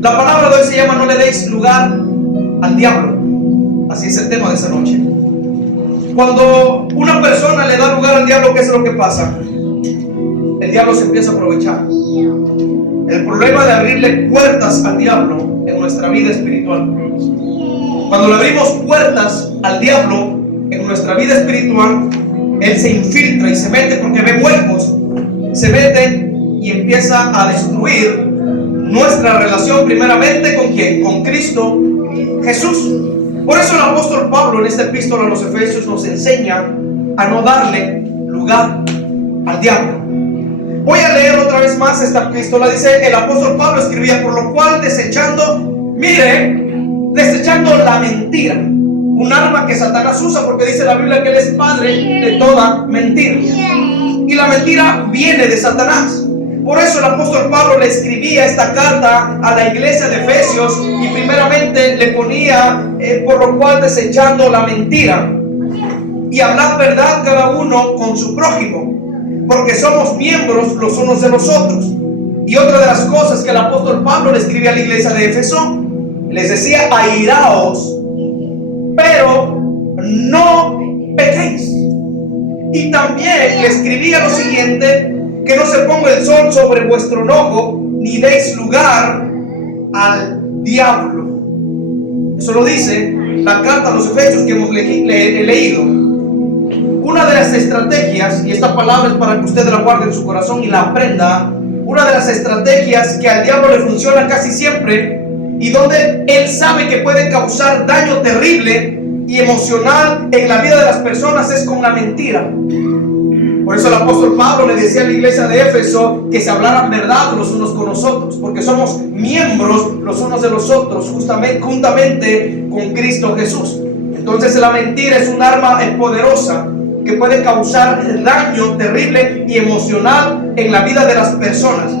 La palabra de hoy se llama no le deis lugar al diablo. Así es el tema de esta noche. Cuando una persona le da lugar al diablo, ¿qué es lo que pasa? El diablo se empieza a aprovechar. El problema de abrirle puertas al diablo en nuestra vida espiritual. Cuando le abrimos puertas al diablo en nuestra vida espiritual, él se infiltra y se mete porque ve huecos, se mete y empieza a destruir nuestra relación primeramente ¿con quién? Con Cristo Jesús. Por eso el apóstol Pablo en esta epístola a los Efesios nos enseña a no darle lugar al diablo. Voy a leer otra vez más esta epístola. Dice el apóstol Pablo escribía: por lo cual desechando la mentira, un arma que Satanás usa, porque dice la Biblia que él es padre de toda mentira, y la mentira viene de Satanás. Por eso el apóstol Pablo le escribía esta carta a la iglesia de Efesios y primeramente le ponía por lo cual desechando la mentira y hablad verdad cada uno con su prójimo, porque somos miembros los unos de los otros. Y otra de las cosas que el apóstol Pablo le escribía a la iglesia de Éfeso, les decía: airaos, pero no pequéis. Y también le escribía lo siguiente: que no se ponga el sol sobre vuestro enojo, ni deis lugar al diablo. Eso lo dice la carta a los Efesios que hemos leído. Una de las estrategias, y esta palabra es para que usted la guarde en su corazón y la aprenda, una de las estrategias que al diablo le funciona casi siempre y donde él sabe que puede causar daño terrible y emocional en la vida de las personas es con la mentira. Por eso el apóstol Pablo le decía a la iglesia de Éfeso que se hablaran verdad los unos con los otros, porque somos miembros los unos de los otros, juntamente con Cristo Jesús. Entonces la mentira es un arma poderosa que puede causar daño terrible y emocional en la vida de las personas.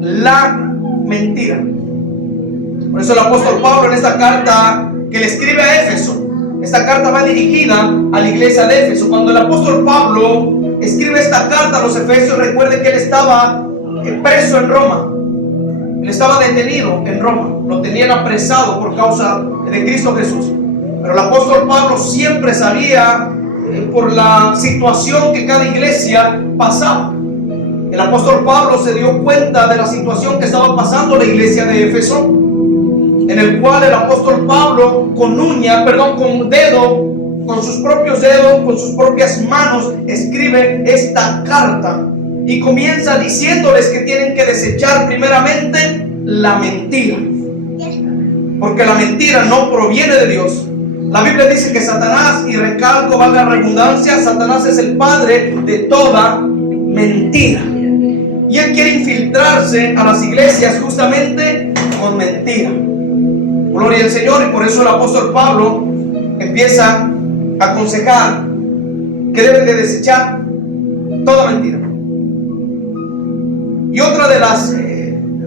La mentira. Por eso el apóstol Pablo en esta carta que le escribe a Éfeso, esta carta va dirigida a la iglesia de Éfeso. Cuando el apóstol Pablo escribe esta carta a los Efesios, recuerden que él estaba preso en Roma. Él estaba detenido en Roma. Lo tenían apresado por causa de Cristo Jesús. Pero el apóstol Pablo siempre sabía por la situación que cada iglesia pasaba. El apóstol Pablo se dio cuenta de la situación que estaba pasando la iglesia de Éfeso, en el cual el apóstol Pablo con sus propios dedos, con sus propias manos, escribe esta carta y comienza diciéndoles que tienen que desechar primeramente la mentira, porque la mentira no proviene de Dios. La Biblia dice que Satanás, y recalco, valga la redundancia, Satanás es el padre de toda mentira, y él quiere infiltrarse a las iglesias justamente con mentira. Gloria al Señor. Y por eso el apóstol Pablo empieza a aconsejar que deben de desechar toda mentira. Y otra de las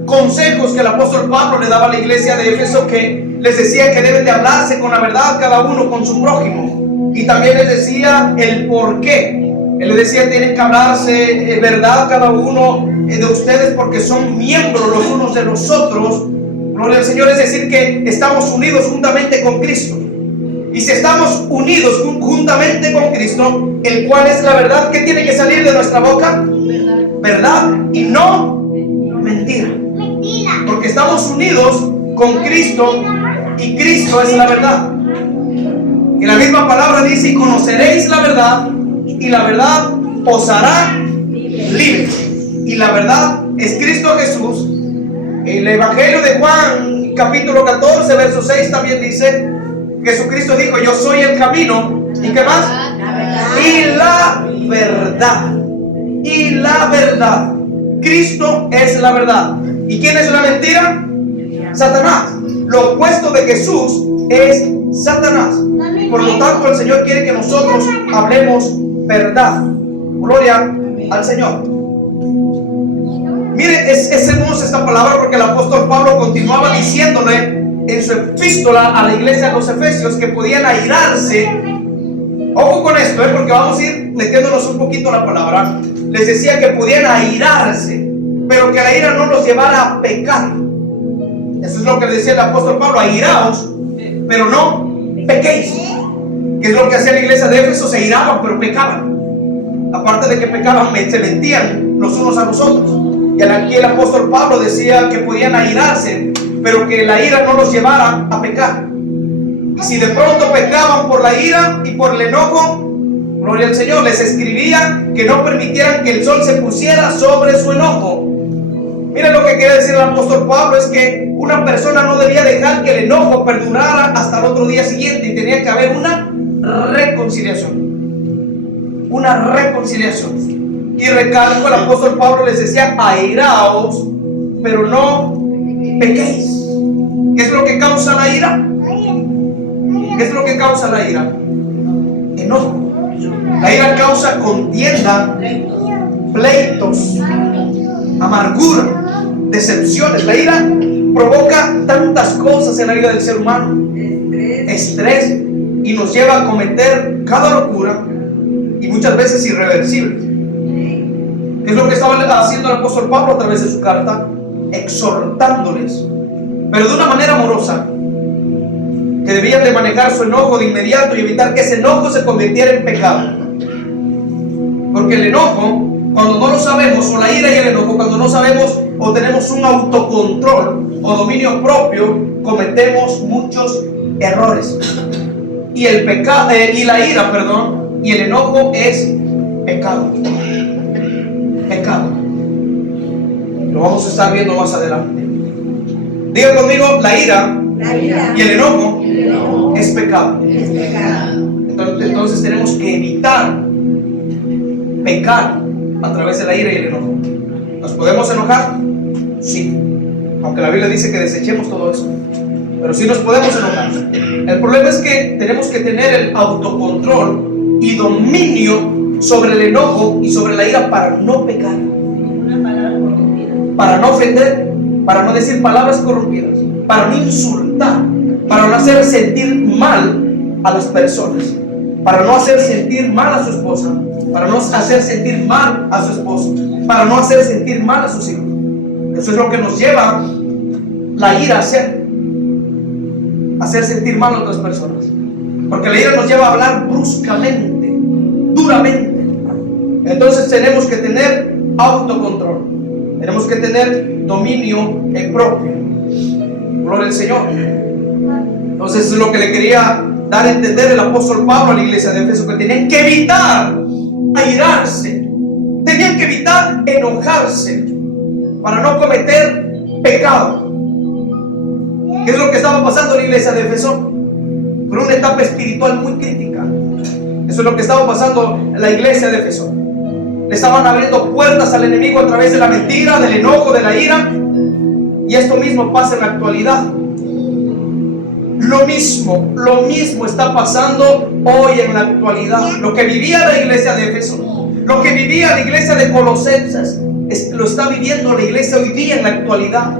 consejos que el apóstol Pablo le daba a la iglesia de Éfeso, que les decía que deben de hablarse con la verdad cada uno con su prójimo, y también les decía el por qué. Él les decía: tienen que hablarse verdad cada uno de ustedes porque son miembros los unos de los otros. Gloria al Señor. Es decir, que estamos unidos juntamente con Cristo. Y si estamos unidos juntamente con Cristo, el cual es la verdad, que tiene que salir de nuestra boca: verdad y no mentira. Porque estamos unidos con Cristo y Cristo es la verdad. Y la misma palabra dice: y conoceréis la verdad y la verdad os hará libres. Y la verdad es Cristo Jesús. El Evangelio de Juan, capítulo 14, verso 6, también dice: Jesucristo dijo: yo soy el camino, ¿y qué más? Y la verdad. Y la verdad. Cristo es la verdad. ¿Y quién es la mentira? Satanás. Lo opuesto de Jesús es Satanás. Por lo tanto, el Señor quiere que nosotros hablemos verdad. Gloria al Señor. Mire, es hermosa esta palabra, porque el apóstol Pablo continuaba diciéndole en su epístola a la iglesia de los Efesios que podían airarse. Ojo con esto, porque vamos a ir metiéndonos un poquito a la palabra. Les decía que podían airarse, pero que la ira no los llevara a pecar. Eso es lo que le decía el apóstol Pablo: airaos, pero no pequéis. ¿Qué es lo que hacía la iglesia de Éfeso? Se airaban, pero pecaban. Aparte de que pecaban, se mentían los unos a los otros. Y aquí el apóstol Pablo decía que podían airarse, pero que la ira no los llevara a pecar. Y si de pronto pecaban por la ira y por el enojo, gloria al Señor, les escribía que no permitieran que el sol se pusiera sobre su enojo. Miren lo que quiere decir el apóstol Pablo: es que una persona no debía dejar que el enojo perdurara hasta el otro día siguiente, y tenía que haber una reconciliación. Una reconciliación. Y recalco, el apóstol Pablo les decía: airaos, pero no pequéis. ¿Qué es lo que causa la ira? ¿Qué es lo que causa la ira? Enojo. La ira causa contienda, pleitos, amargura, decepciones. La ira provoca tantas cosas en la vida del ser humano: estrés, y nos lleva a cometer cada locura, y muchas veces irreversible. ¿Qué es lo que estaba haciendo el apóstol Pablo a través de su carta? Exhortándoles, pero de una manera amorosa, que debían de manejar su enojo de inmediato y evitar que ese enojo se convirtiera en pecado. Porque el enojo, cuando no lo sabemos, o la ira y el enojo, cuando no sabemos o tenemos un autocontrol o dominio propio, cometemos muchos errores. Y el pecado, y la ira, perdón, y el enojo es pecado. Pecado. Lo vamos a estar viendo más adelante. Diga conmigo: la ira y el enojo es pecado. Entonces tenemos que evitar pecar a través de la ira y el enojo. ¿Nos podemos enojar? Sí. Aunque la Biblia dice que desechemos todo eso, pero sí nos podemos enojar. El problema es que tenemos que tener el autocontrol y dominio sobre el enojo y sobre la ira para no pecar, para no ofender, para no decir palabras corrompidas, para no insultar, para no hacer sentir mal a las personas, para no hacer sentir mal a su esposa, para no hacer sentir mal a su esposo, para no hacer sentir mal a sus hijos. Eso es lo que nos lleva la ira a hacer sentir mal a otras personas. Porque la ira nos lleva a hablar bruscamente, duramente. Entonces tenemos que tener autocontrol, tenemos que tener dominio propio. Gloria al Señor. Entonces eso es lo que le quería dar a entender el apóstol Pablo a la iglesia de Éfeso, que tenían que evitar airarse, tenían que evitar enojarse para no cometer pecado. ¿Qué es lo que estaba pasando en la iglesia de Éfeso? Por una etapa espiritual muy crítica. Eso es lo que estaba pasando en la iglesia de Éfeso. Le estaban abriendo puertas al enemigo a través de la mentira, del enojo, de la ira. Y esto mismo pasa en la actualidad. Lo mismo está pasando hoy en la actualidad. Lo que vivía la iglesia de Éfeso, lo que vivía la iglesia de Colosenses, lo está viviendo la iglesia hoy día en la actualidad.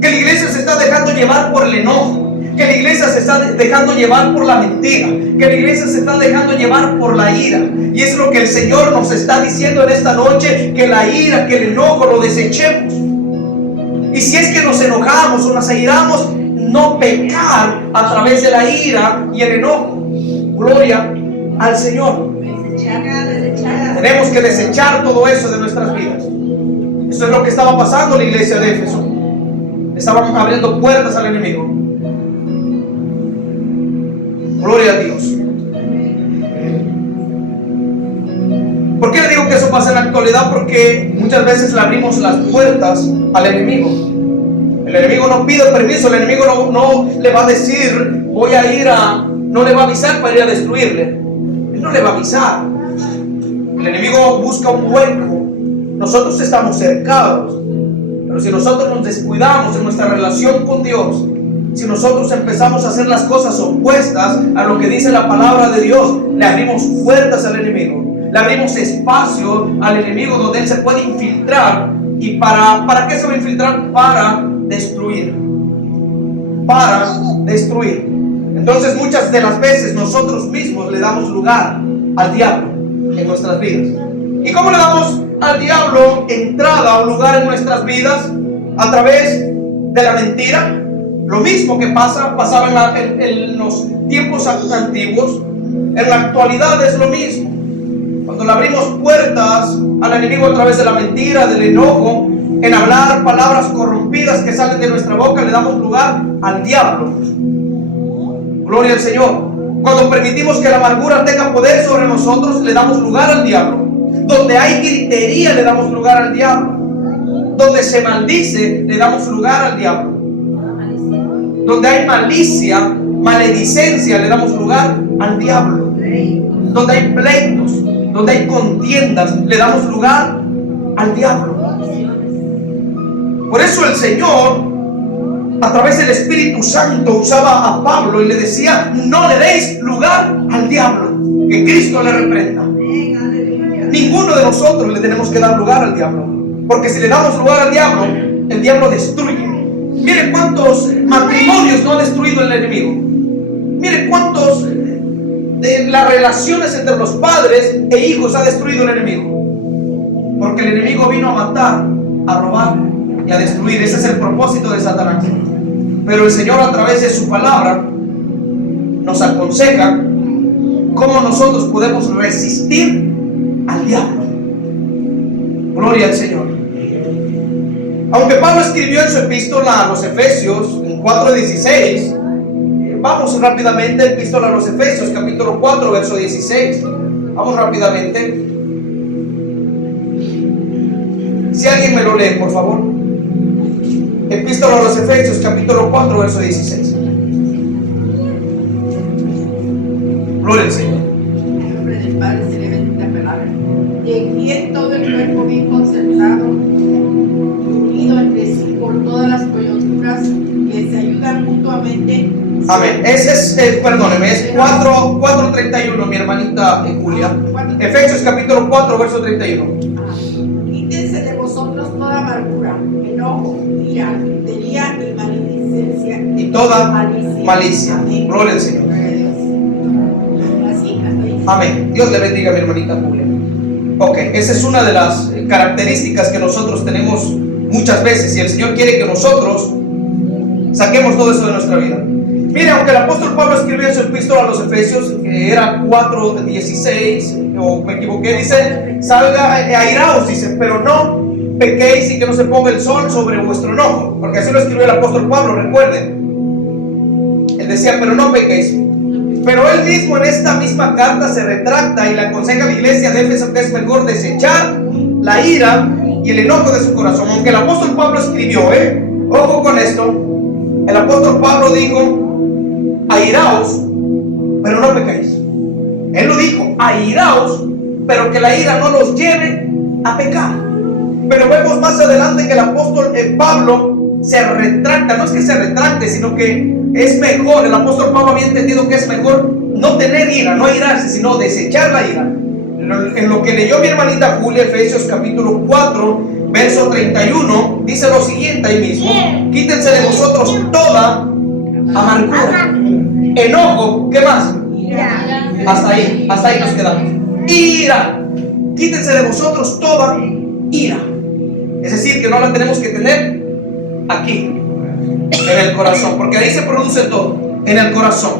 Que la iglesia se está dejando llevar por el enojo, que la iglesia se está dejando llevar por la mentira, que la iglesia se está dejando llevar por la ira. Y es lo que el Señor nos está diciendo en esta noche: que la ira, que el enojo lo desechemos. Y si es que nos enojamos o nos airamos, no pecar a través de la ira y el enojo. Gloria al Señor. Tenemos que desechar todo eso de nuestras vidas. Eso es lo que estaba pasando en la iglesia de Éfeso. Estaban abriendo puertas al enemigo. Gloria a Dios. ¿Por qué le digo que eso pasa en la actualidad? Porque muchas veces le abrimos las puertas al enemigo. El enemigo no pide permiso, el enemigo no le va a decir: voy a ir a... No le va a avisar para ir a destruirle. Él no le va a avisar. El enemigo busca un hueco. Nosotros estamos cercados. Pero si nosotros nos descuidamos en nuestra relación con Dios, si nosotros empezamos a hacer las cosas opuestas a lo que dice la palabra de Dios, le abrimos puertas al enemigo, le abrimos espacio al enemigo donde él se puede infiltrar. ¿Y para qué se va a infiltrar? Para destruir. Para destruir. Entonces muchas de las veces nosotros mismos le damos lugar al diablo en nuestras vidas. ¿Y cómo le damos al diablo entrada o lugar en nuestras vidas? A través de la mentira. Lo mismo que pasaba en los tiempos antiguos, en la actualidad es lo mismo. Cuando le abrimos puertas al enemigo a través de la mentira, del enojo, en hablar palabras corrompidas que salen de nuestra boca, le damos lugar al diablo. Gloria al Señor. Cuando permitimos que la amargura tenga poder sobre nosotros, le damos lugar al diablo. Donde hay gritería, le damos lugar al diablo. Donde se maldice, le damos lugar al diablo. Donde hay malicia, maledicencia, le damos lugar al diablo. Donde hay pleitos, donde hay contiendas, le damos lugar al diablo. Por eso el Señor, a través del Espíritu Santo, usaba a Pablo y le decía: no le deis lugar al diablo, que Cristo le reprenda. Ninguno de nosotros le tenemos que dar lugar al diablo, porque si le damos lugar al diablo, el diablo destruye. Miren cuántos matrimonios no ha destruido el enemigo. Miren cuántos de las relaciones entre los padres e hijos ha destruido el enemigo. Porque el enemigo vino a matar, a robar y a destruir. Ese es el propósito de Satanás. Pero el Señor, a través de su palabra, nos aconseja cómo nosotros podemos resistir al diablo. Gloria al Señor. Aunque Pablo escribió en su epístola a los Efesios en 4:16, vamos rápidamente, epístola a los Efesios, capítulo 4, verso 16. Vamos rápidamente. Si alguien me lo lee, por favor. Epístola a los Efesios, capítulo 4, verso 16. Gloria al Señor. En nombre del Padre se le bendita palabra. Y en quien todo el cuerpo bien concertado, unido entre sí por todas las coyunturas, que se ayudan mutuamente. Amén. Ese es, perdóneme, es 4:31, mi hermanita Julia. Efesios capítulo 4, verso 31. Quítense de vosotros toda amargura, enojo, ira, gritería y maledicencia. Y toda malicia. Amén. Gloria al Señor. Gloria a Dios. Así, hasta ahí. Amén. Dios le bendiga a mi hermanita Julia. Ok, esa es una de las características que nosotros tenemos muchas veces, y el Señor quiere que nosotros saquemos todo eso de nuestra vida. Mire, aunque el apóstol Pablo escribió en su epístola a los Efesios, que era 4:16, o me equivoqué, dice: salga, airaos, dice, pero no pequéis y que no se ponga el sol sobre vuestro enojo, porque así lo escribió el apóstol Pablo, recuerden. Él decía: pero no pequéis. Pero él mismo en esta misma carta se retracta y le aconseja a la iglesia de Éfeso que es mejor desechar la ira y el enojo de su corazón. Aunque el apóstol Pablo escribió, ojo con esto, el apóstol Pablo dijo: airaos, pero no pecáis. Él lo dijo: airaos, pero que la ira no los lleve a pecar. Pero vemos más adelante que el apóstol Pablo se retracta. No es que se retracte, sino que es mejor. El apóstol Pablo había entendido que es mejor no tener ira, no airarse, sino desechar la ira. En lo que leyó mi hermanita Julia, Efesios capítulo 4, verso 31, dice lo siguiente ahí mismo: quítense de vosotros toda amargura, enojo, ¿qué más? Hasta ahí nos quedamos. Ira. Quítense de vosotros toda ira. Es decir, que no la tenemos que tener aquí, en el corazón, porque ahí se produce todo, en el corazón.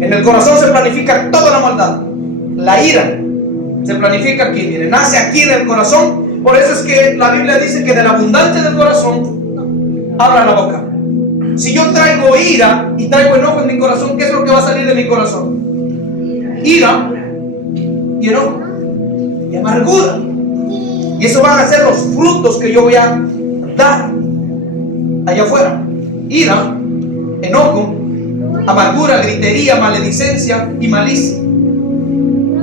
En el corazón se planifica toda la maldad. La ira se planifica aquí, miren, nace aquí en el corazón. Por eso es que la Biblia dice que de la abundancia del corazón habla la boca. Si yo traigo ira y traigo enojo en mi corazón, ¿qué es lo que va a salir de mi corazón? Ira y enojo y amargura. Y eso van a ser los frutos que yo voy a dar allá afuera: ira, enojo, amargura, gritería, maledicencia y malicia.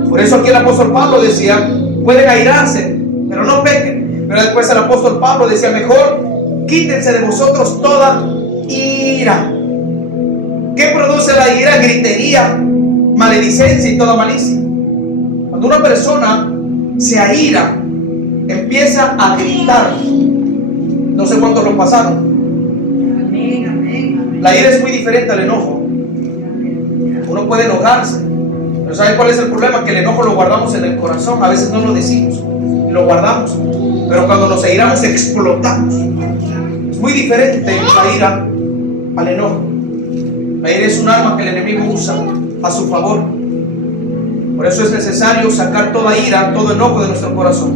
Por eso aquí el apóstol Pablo decía: pueden airarse, pero no pequen. Pero después el apóstol Pablo decía: mejor quítense de vosotros toda ira. ¿Qué produce la ira? Gritería, maledicencia y toda malicia. Cuando una persona se aira, empieza a gritar. No sé cuántos lo pasaron. La ira es muy diferente al enojo. Uno puede enojarse, pero ¿sabe cuál es el problema? Que el enojo lo guardamos en el corazón. A veces no lo decimos y lo guardamos, pero cuando nos airamos explotamos. Es muy diferente la ira al enojo. La ira es un arma que el enemigo usa a su favor. Por eso es necesario sacar toda ira, todo enojo de nuestro corazón.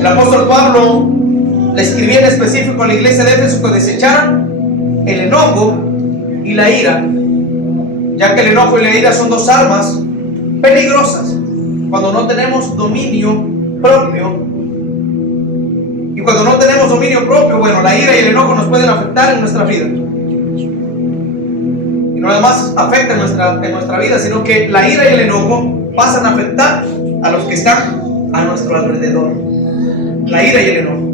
El apóstol Pablo le escribía en específico a la iglesia de Éfeso que desecharan el enojo y la ira, ya que el enojo y la ira son dos armas peligrosas cuando no tenemos dominio propio. Y cuando no tenemos dominio propio, bueno, la ira y el enojo nos pueden afectar en nuestra vida. Y no además afecta en nuestra vida, sino que la ira y el enojo pasan a afectar a los que están a nuestro alrededor. La ira y el enojo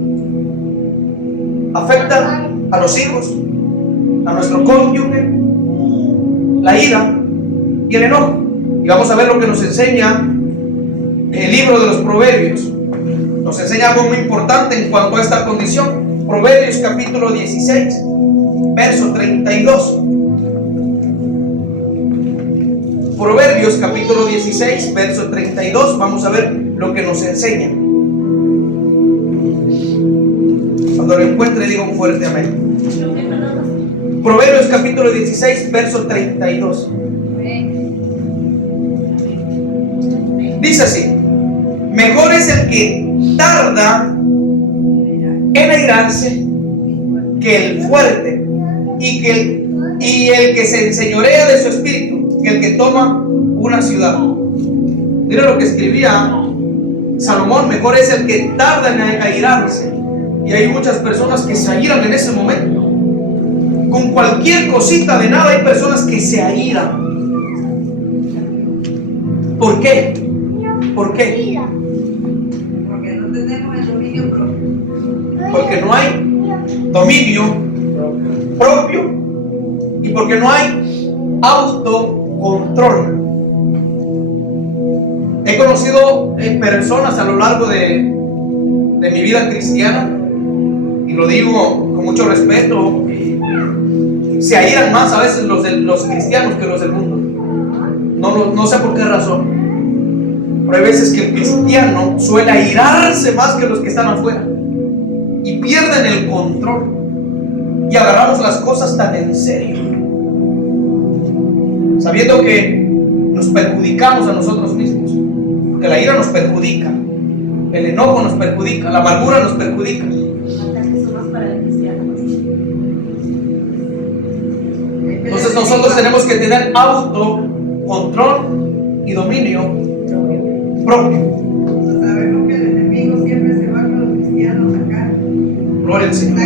afecta a los hijos, a nuestro cónyuge, la ira y el enojo. Y vamos a ver lo que nos enseña el libro de los Proverbios. Nos enseña algo muy importante en cuanto a esta condición. Proverbios capítulo 16, verso 32. Proverbios capítulo 16, verso 32. Vamos a ver lo que nos enseña. Cuando lo encuentre, diga un fuerte amén. Proverbios capítulo 16, verso 32. Dice así: mejor es el que tarda en airarse que el fuerte, y el que se enseñorea de su espíritu, que el que toma una ciudad. Mira lo que escribía Salomón: mejor es el que tarda en airarse. Y hay muchas personas que se airan en ese momento. Con cualquier cosita de nada hay personas que se airan. ¿Por qué? ¿Por qué? Porque no tenemos el dominio propio. Porque no hay dominio propio y porque no hay autocontrol. He conocido personas a lo largo de mi vida cristiana, y lo digo con mucho respeto, se airan más a veces los cristianos que los del mundo. No sé por qué razón, pero hay veces que el cristiano suele airarse más que los que están afuera y pierden el control y agarramos las cosas tan en serio, sabiendo que nos perjudicamos a nosotros mismos, porque la ira nos perjudica, el enojo nos perjudica, la amargura nos perjudica. Entonces nosotros tenemos que tener autocontrol y dominio propio. Sabemos que el enemigo siempre se va con los cristianos acá. Gloria al Señor.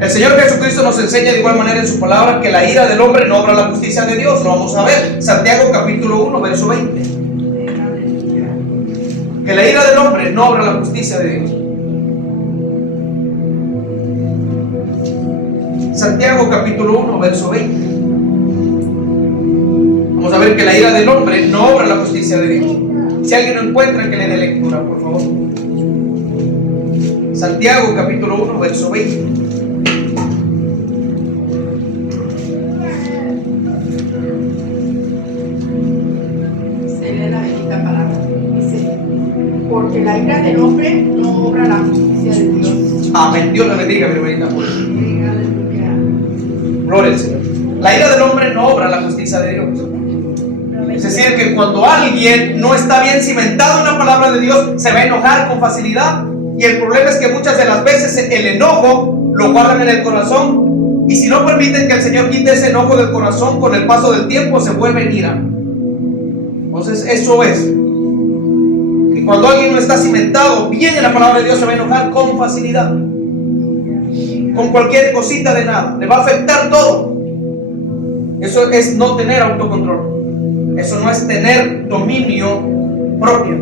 El Señor Jesucristo nos enseña de igual manera en su palabra que la ira del hombre no obra la justicia de Dios. Lo vamos a ver. Santiago capítulo 1, verso 20. Que la ira del hombre no obra la justicia de Dios. Santiago capítulo 1, verso 20. Vamos a ver que la ira del hombre no obra la justicia de Dios. Si alguien lo encuentra, que le dé lectura, por favor. Santiago capítulo 1, verso 20. Se lee la bendita palabra. Dice: porque la ira del hombre no obra la justicia de Dios. Amén. Dios le bendiga, mi hermanita. Aleluya. Gloria al Señor. La ira del hombre no obra la justicia de Dios. Es decir, que cuando alguien no está bien cimentado en la palabra de Dios, se va a enojar con facilidad. Y el problema es que muchas de las veces el enojo lo guardan en el corazón. Y si no permiten que el Señor quite ese enojo del corazón, con el paso del tiempo se vuelve en ira. Entonces eso es que cuando alguien no está cimentado bien en la palabra de Dios, se va a enojar con facilidad, con cualquier cosita de nada, le va a afectar todo. Eso es no tener autocontrol. Eso no es tener dominio propio.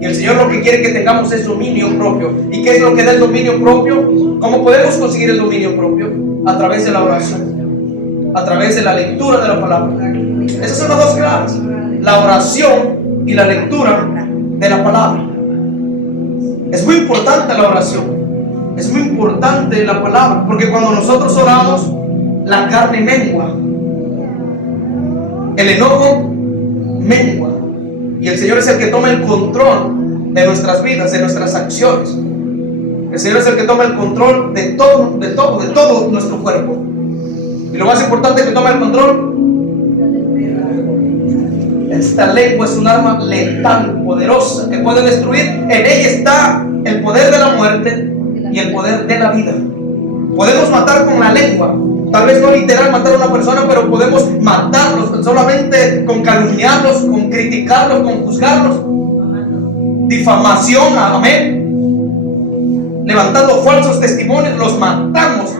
Y el Señor lo que quiere que tengamos es dominio propio. ¿Y qué es lo que da el dominio propio? ¿Cómo podemos conseguir el dominio propio? A través de la oración, a través de la lectura de la palabra. Esas son las dos claves: la oración y la lectura de la palabra. Es muy importante la oración, es muy importante la palabra, porque cuando nosotros oramos, la carne mengua, el enojo mengua, y el Señor es el que toma el control de nuestras vidas, de nuestras acciones. El Señor es el que toma el control de todo nuestro cuerpo. Y lo más importante que toma el control, esta lengua es un arma letal, poderosa, que puede destruir. En ella está el poder de la muerte y el poder de la vida. Podemos matar con la lengua. Tal vez no literal matar a una persona, pero podemos matarlos solamente con calumniarlos, con criticarlos, con juzgarlos. Difamación, amén. Levantando falsos testimonios, los matamos.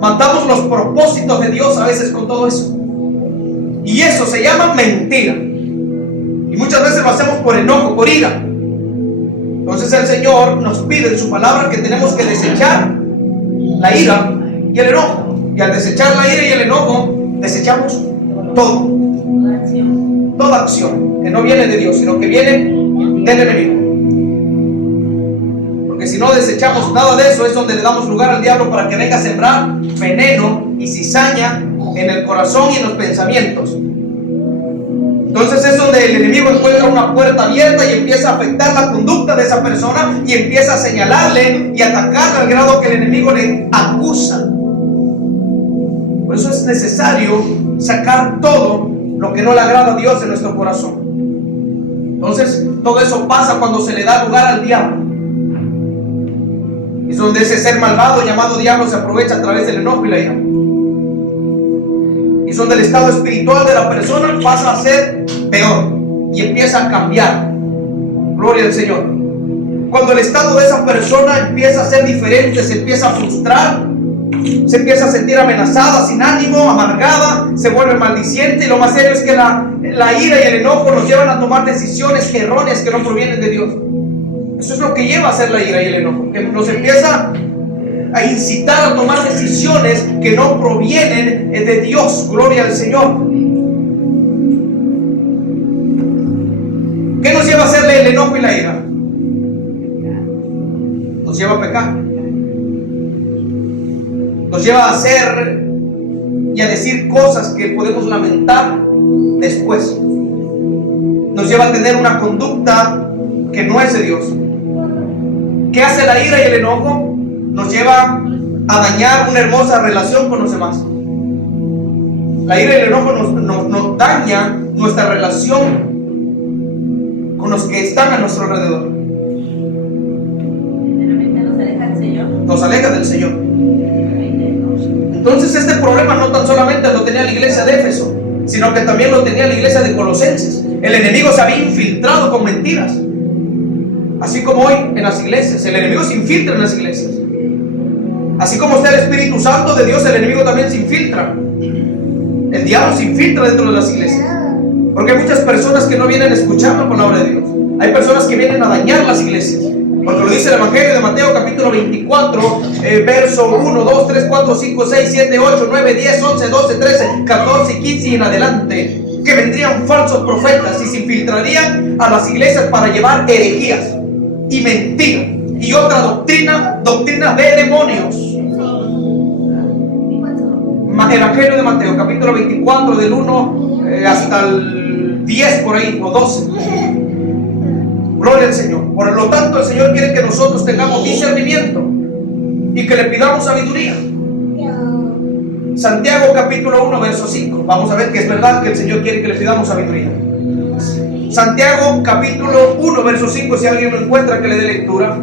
Matamos los propósitos de Dios a veces con todo eso. Y eso se llama mentira. Y muchas veces lo hacemos por enojo, por ira. Entonces el Señor nos pide en su palabra que tenemos que desechar la ira y el enojo. Y al desechar la ira y el enojo, desechamos todo. Toda acción que no viene de Dios, sino que viene del enemigo. Porque si no desechamos nada de eso, es donde le damos lugar al diablo para que venga a sembrar veneno y cizaña en el corazón y en los pensamientos. Entonces es donde el enemigo encuentra una puerta abierta y empieza a afectar la conducta de esa persona y empieza a señalarle y atacarle al grado que el enemigo le acusa. Por eso es necesario sacar todo lo que no le agrada a Dios de nuestro corazón. Entonces todo eso pasa cuando se le da lugar al diablo. Es donde ese ser malvado llamado diablo se aprovecha a través del enojo y la ira. Es donde el estado espiritual de la persona pasa a ser peor y empieza a cambiar. Gloria al Señor. Cuando el estado de esa persona empieza a ser diferente, se empieza a frustrar, se empieza a sentir amenazada, sin ánimo, amargada, se vuelve maldiciente. Y lo más serio es que la ira y el enojo nos llevan a tomar decisiones erróneas que no provienen de Dios. Eso es lo que lleva a hacer la ira y el enojo, que nos empieza a incitar a tomar decisiones que no provienen de Dios. Gloria al Señor. ¿Qué nos lleva a hacerle el enojo y la ira? Nos lleva a pecar. Nos lleva a hacer y a decir cosas que podemos lamentar después. Nos lleva a tener una conducta que no es de Dios. ¿Qué hace la ira y el enojo? Nos lleva a dañar una hermosa relación con los demás. La ira y el enojo nos daña nuestra relación con los que están a nuestro alrededor. Nos aleja del Señor. Nos aleja del Señor. Entonces este problema no tan solamente lo tenía la iglesia de Éfeso, sino que también lo tenía la iglesia de Colosenses. El enemigo se había infiltrado con mentiras. Así como hoy en las iglesias, el enemigo se infiltra en las iglesias. Así como está el Espíritu Santo de Dios, el enemigo también se infiltra. El diablo se infiltra dentro de las iglesias. Porque hay muchas personas que no vienen a escuchar la palabra de Dios. Hay personas que vienen a dañar las iglesias. Porque lo dice el Evangelio de Mateo capítulo 24, verso 1, 2, 3, 4, 5, 6, 7, 8, 9, 10, 11, 12, 13, 14, 15 y en adelante. Que vendrían falsos profetas y se infiltrarían a las iglesias para llevar herejías y mentira y otra doctrina de demonios. Evangelio de Mateo capítulo 24 del 1 hasta el 10 por ahí o 12. Gloria al Señor. Por lo tanto el Señor quiere que nosotros tengamos discernimiento y que le pidamos sabiduría. Santiago capítulo 1 verso 5. Vamos a ver que es verdad que el Señor quiere que le pidamos sabiduría. Santiago capítulo 1 verso 5, si alguien lo encuentra que le dé lectura,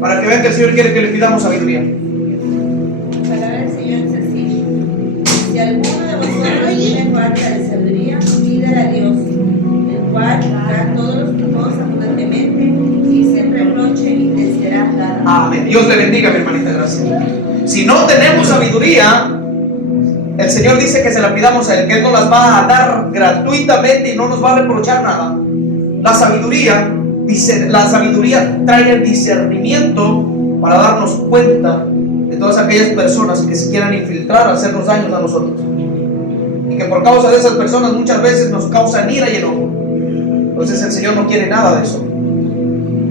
para que vean que el Señor quiere que le pidamos sabiduría. La palabra del Señor es así: si alguno de vosotros tiene falta de sabiduría, pídala a Dios, el cual da todas las cosas abundantemente y sin reproche, y te será dada. Amén. Dios le bendiga, mi hermanita, gracias. Si no tenemos sabiduría, el Señor dice que se la pidamos a Él, que Él nos las va a dar gratuitamente y no nos va a reprochar nada. La sabiduría trae el discernimiento para darnos cuenta de todas aquellas personas que se quieran infiltrar a hacernos daños a nosotros. Y que por causa de esas personas muchas veces nos causan ira y enojo. Entonces el Señor no quiere nada de eso.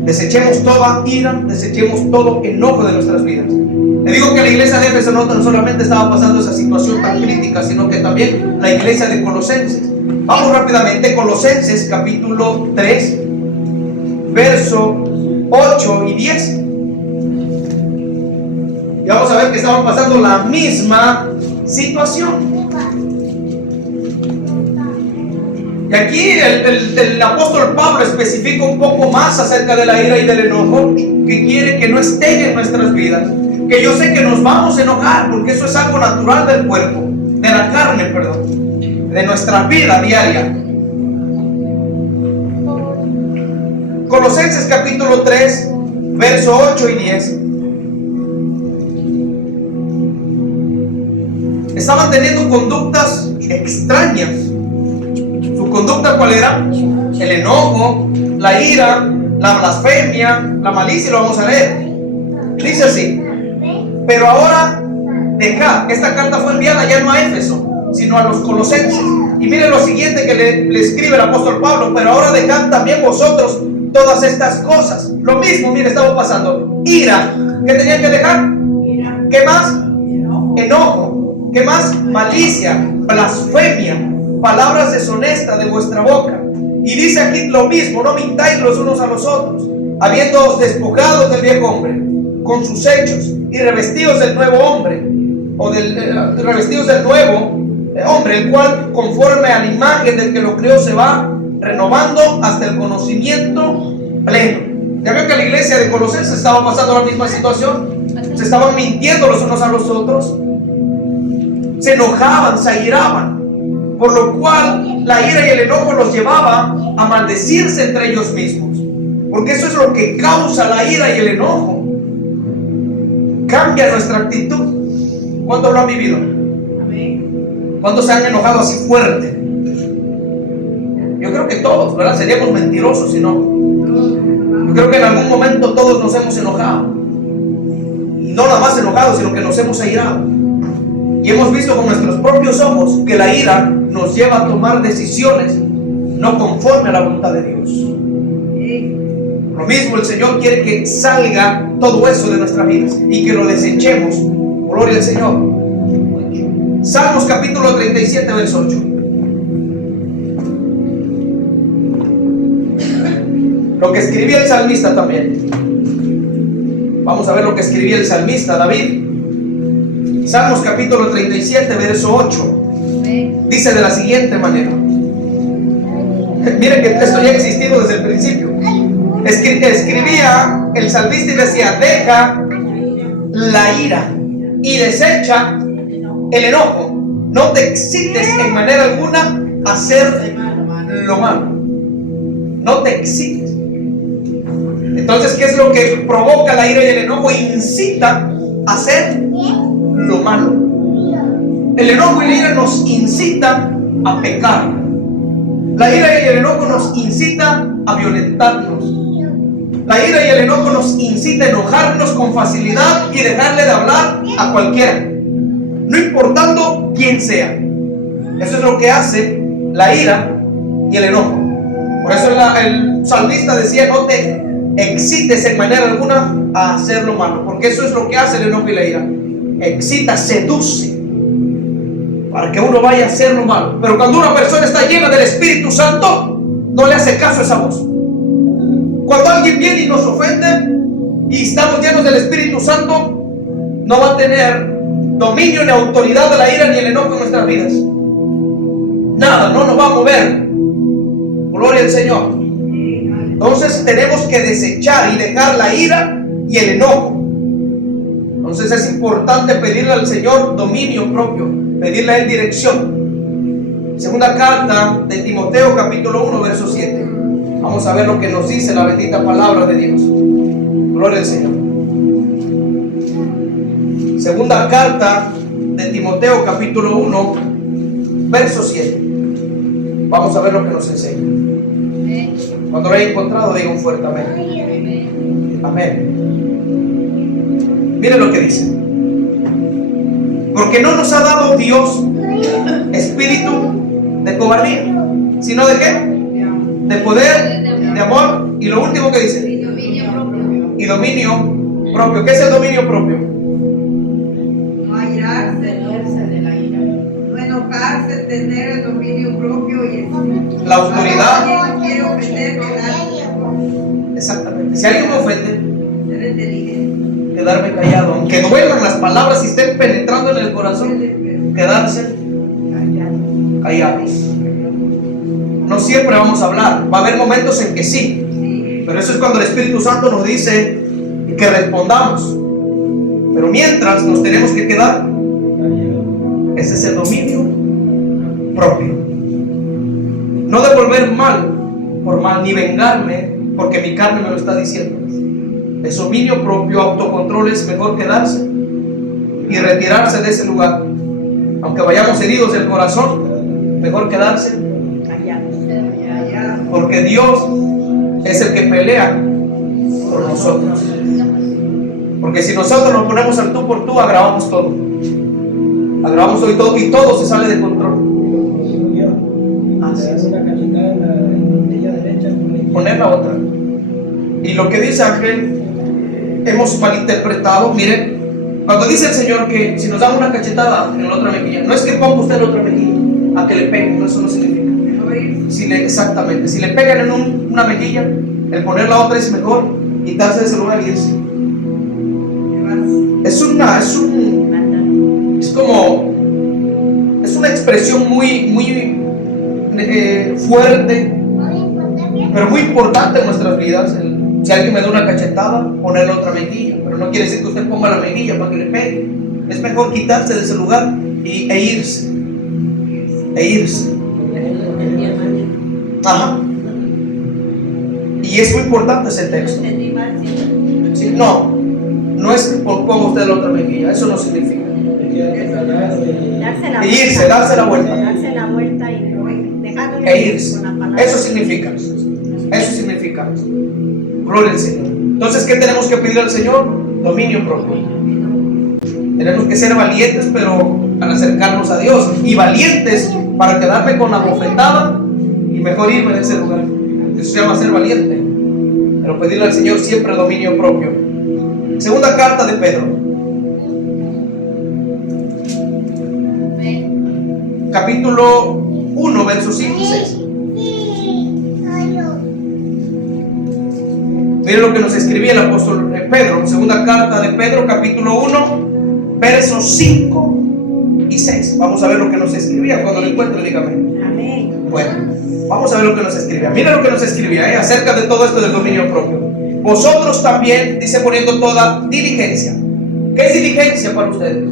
Desechemos toda ira, desechemos todo enojo de nuestras vidas. Le digo que la iglesia de Éfeso no tan solamente estaba pasando esa situación tan crítica, sino que también la iglesia de Colosenses. Vamos rápidamente, Colosenses capítulo 3, verso 8 y 10. Y vamos a ver que estaban pasando la misma situación. Y aquí el apóstol Pablo especifica un poco más acerca de la ira y del enojo, que quiere que no estén en nuestras vidas. Que yo sé que nos vamos a enojar, porque eso es algo natural del cuerpo, de la carne, perdón, de nuestra vida diaria. Colosenses capítulo 3, verso 8 y 10. Estaban teniendo conductas extrañas. ¿Su conducta cuál era? El enojo, la ira, la blasfemia, la malicia. Lo vamos a leer. Dice así: pero ahora dejad. Esta carta fue enviada ya no a Éfeso, sino a los colosenses. Y miren lo siguiente que le escribe el apóstol Pablo: pero ahora dejad también vosotros todas estas cosas. Lo mismo, mire, estaba pasando. Ira, ¿qué tenían que dejar? ¿Qué más? Enojo. ¿Qué más? Malicia, blasfemia, palabras deshonestas de vuestra boca. Y dice aquí lo mismo: no mintáis los unos a los otros, habiéndoos despojados del viejo hombre con sus hechos, y revestidos del nuevo hombre, o revestidos del nuevo hombre, el cual conforme a la imagen del que lo creó se va renovando hasta el conocimiento pleno. Ya veo que la iglesia de Colosenses estaba pasando la misma situación. Se estaban mintiendo los unos a los otros, se enojaban, se airaban, por lo cual la ira y el enojo los llevaba a maldecirse entre ellos mismos, porque eso es lo que causa la ira y el enojo. Cambia nuestra actitud. ¿Cuántos lo han vivido? ¿Cuántos se han enojado así fuerte? Yo creo que todos, ¿verdad? Seríamos mentirosos si no. Yo creo que en algún momento todos nos hemos enojado. Y no nada más enojados, sino que nos hemos airado. Y hemos visto con nuestros propios ojos que la ira nos lleva a tomar decisiones no conforme a la voluntad de Dios. Lo mismo el Señor quiere que salga todo eso de nuestras vidas y que lo desechemos. Gloria al Señor. Salmos capítulo 37, verso 8. Lo que escribía el salmista también. Vamos a ver lo que escribía el salmista David. Salmos capítulo 37, verso 8. Dice de la siguiente manera. Miren que esto ya ha existido desde el principio. Escribía el salmista y decía: deja la ira y desecha el enojo. No te excites en manera alguna a hacer lo malo. No te excites. Entonces, ¿qué es lo que provoca la ira y el enojo? Incita a hacer lo malo. El enojo y la ira nos incitan a pecar. La ira y el enojo nos incita a violentarnos. La ira y el enojo nos incita a enojarnos con facilidad y dejarle de hablar a cualquiera, no importando quién sea. Eso es lo que hace la ira y el enojo. Por eso el salmista decía: no te excites en manera alguna a hacer lo malo, porque eso es lo que hace el enojo y la ira. Excita, seduce para que uno vaya a hacer lo malo. Pero cuando una persona está llena del Espíritu Santo, no le hace caso a esa voz. Cuando alguien viene y nos ofende y estamos llenos del Espíritu Santo, no va a tener dominio ni autoridad de la ira ni el enojo en nuestras vidas. Nada, no nos va a mover. Gloria al Señor. Entonces tenemos que desechar y dejar la ira y el enojo. Entonces es importante pedirle al Señor dominio propio, pedirle a Él dirección. Segunda carta de Timoteo capítulo 1, verso 7. Vamos a ver lo que nos dice la bendita palabra de Dios. Gloria al Señor. Segunda carta de Timoteo capítulo 1, verso 7. Vamos a ver lo que nos enseña. Cuando lo haya encontrado, diga un fuerte amén. Amén. Mire lo que dice: porque no nos ha dado Dios espíritu de cobardía, sino de ¿qué? De poder, de amor, y lo último que dice: y dominio propio. ¿Qué es el dominio propio? No airarse, de la ira. no enojarse, tener el dominio propio y La autoridad. no quiere ofender, Exactamente. Si alguien me ofende, Ser inteligente. quedarme callado. Aunque duelan las palabras y estén penetrando en el corazón, quedarse callados. No siempre vamos a hablar. Va a haber momentos en que sí. Pero eso es cuando el Espíritu Santo nos dice que respondamos. Pero mientras nos tenemos que quedar. Ese es el dominio propio. No devolver mal por mal, ni vengarme porque mi carne me lo está diciendo. Es dominio propio, autocontrol. Es mejor quedarse y retirarse de ese lugar. Aunque vayamos heridos del corazón, mejor quedarse, porque Dios es el que pelea por nosotros. Porque si nosotros nos ponemos al tú por tú, agravamos todo. Agravamos todo y todo se sale de control. Así es. Poner la otra. Y lo que dice Ángel, hemos malinterpretado. Miren, cuando dice el Señor que si nos dan una cachetada en la otra mejilla, no es que ponga usted la otra mejilla a que le peguen, no, eso no significa. Exactamente, si le pegan en una mejilla, el poner la otra es mejor quitarse de ese lugar y irse. Es una expresión muy fuerte, pero muy importante en nuestras vidas. Si alguien me da una cachetada, poner la otra mejilla, pero no quiere decir que usted ponga la mejilla para que le pegue. Es mejor quitarse de ese lugar e irse. Ajá. Y es muy importante ese texto. Sí, no es que ponga usted la otra mejilla, eso no significa. Darse la vuelta y e irse. Eso significa. Gloria al Señor. Entonces, ¿qué tenemos que pedir al Señor? Dominio propio. Tenemos que ser valientes, pero para acercarnos a Dios, y valientes para quedarme con la bofetada y mejor irme de ese lugar. Eso se llama ser valiente, pero pedirle al Señor siempre dominio propio. Segunda carta de Pedro, capítulo 1, versos 5 y 6. Miren lo que nos escribía el apóstol Pedro. Segunda carta de Pedro, capítulo 1, versos 5 y 6. Vamos a ver lo que nos escribía. Cuando lo encuentre, dígame. Amén. Bueno, vamos a ver lo que nos escribía. Mira lo que nos escribía acerca de todo esto del dominio propio. Vosotros también, dice, poniendo toda diligencia. ¿Qué es diligencia para ustedes?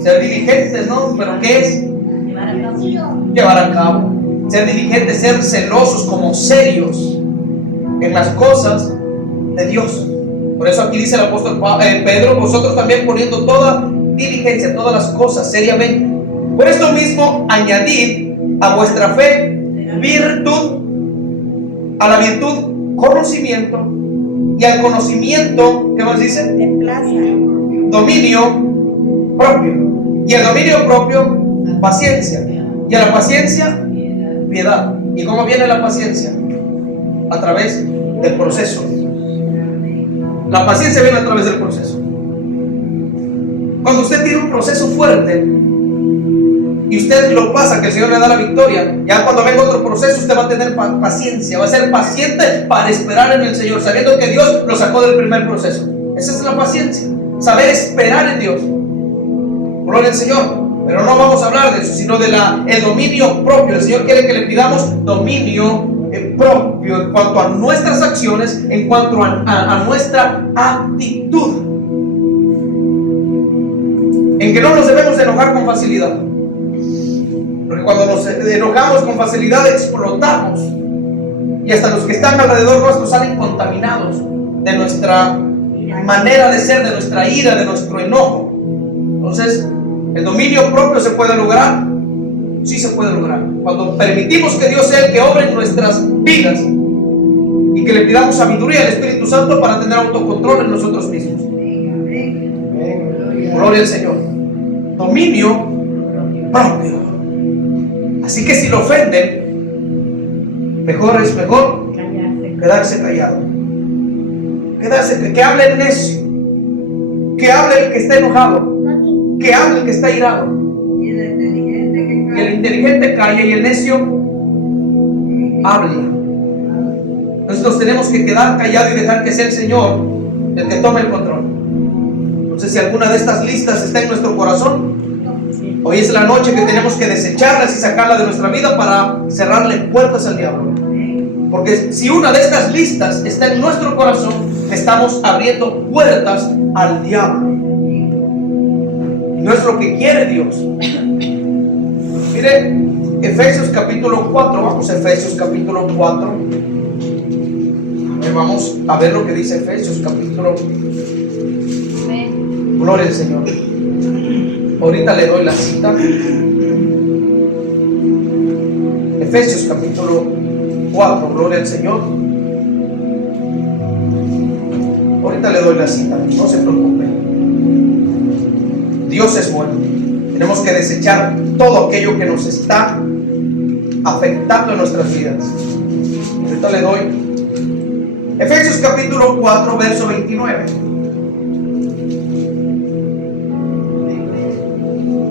Ser diligentes, ¿no? ¿Pero qué es? Llevar a cabo. Ser diligentes, ser celosos, como serios en las cosas de Dios. Por eso aquí dice el apóstol Pedro, vosotros también poniendo toda diligencia, todas las cosas seriamente. Por esto mismo añadid a vuestra fe virtud, a la virtud conocimiento, y al conocimiento, ¿qué más dice? Dominio propio, y al dominio propio paciencia, y a la paciencia piedad. ¿Y cómo viene la paciencia? A través del proceso. La paciencia viene a través del proceso. Cuando usted tiene un proceso fuerte y usted lo pasa, que el Señor le da la victoria, ya cuando venga otro proceso usted va a tener paciencia, va a ser paciente para esperar en el Señor, sabiendo que Dios lo sacó del primer proceso. Esa es la paciencia, saber esperar en Dios. Gloria al Señor. Pero no vamos a hablar de eso, sino de el dominio propio. El Señor quiere que le pidamos dominio propio en cuanto a nuestras acciones, en cuanto a nuestra actitud, en que no nos debemos de enojar con facilidad, porque cuando nos enojamos con facilidad explotamos, y hasta los que están alrededor nuestro salen contaminados de nuestra manera de ser, de nuestra ira, de nuestro enojo. Entonces, el dominio propio se puede lograr. Sí se puede lograr cuando permitimos que Dios sea el que obre en nuestras vidas y que le pidamos sabiduría al Espíritu Santo para tener autocontrol en nosotros mismos. Gloria al Señor. Dominio propio. Así que si lo ofenden, mejor quedarse callado. Que hable el necio, que hable el que está enojado, que hable el que está irado. Y el inteligente calla y el necio habla. Entonces nos tenemos que quedar callados y dejar que sea el Señor el que tome el control. No sé si alguna de estas listas está en nuestro corazón. Hoy es la noche que tenemos que desecharlas y sacarlas de nuestra vida para cerrarle puertas al diablo. Porque si una de estas listas está en nuestro corazón, estamos abriendo puertas al diablo. No es lo que quiere Dios. Mire, Efesios capítulo 4, vamos a Efesios capítulo 4. Vamos a ver lo que dice Efesios capítulo. Gloria al Señor. Ahorita le doy la cita. Efesios capítulo 4, gloria al Señor. Ahorita le doy la cita, no se preocupe. Dios es bueno. Tenemos que desechar todo aquello que nos está afectando en nuestras vidas. Ahorita le doy Efesios capítulo 4, verso 29.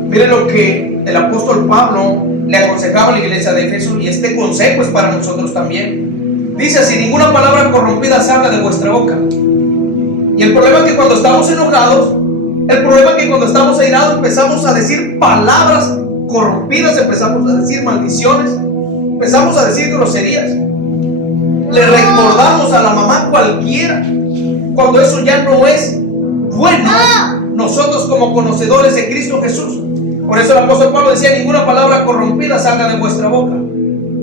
Mire lo que el apóstol Pablo le aconsejaba a la iglesia de Efesios, y este consejo es para nosotros también. Dice así: ninguna palabra corrompida salga de vuestra boca. Y el problema es que cuando estamos enojados, el problema es que cuando estamos airados empezamos a decir palabras corrompidas, empezamos a decir maldiciones, empezamos a decir groserías. Le recordamos a la mamá cualquiera, cuando eso ya no es bueno, nosotros como conocedores de Cristo Jesús. Por eso el apóstol Pablo decía: ninguna palabra corrompida salga de vuestra boca,